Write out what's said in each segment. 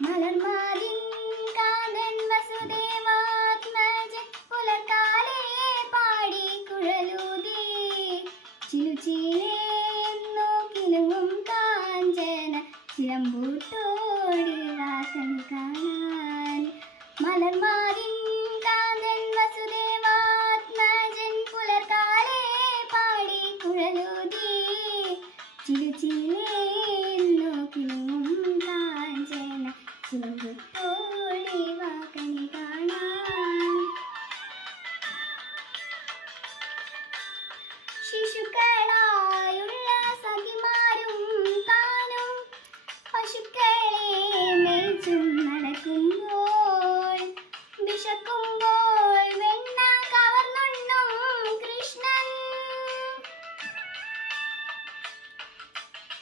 മലർമാലിൻ കാന്തൻ വസുദേവാത്മജൻ പാടി കാഞ്ചന കാന്തൻ വസുദേവാത്മജൻ പാടി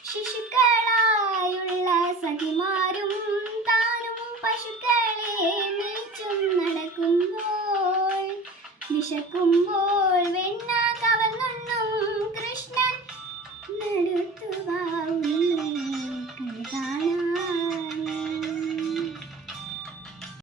ശിശുക്കളായുള്ള സഖിമാരും താനും പശുക്കളെ മേച്ചും നടക്കുമ്പോൾ വിശക്കുമ്പോൾ വെണ്ണ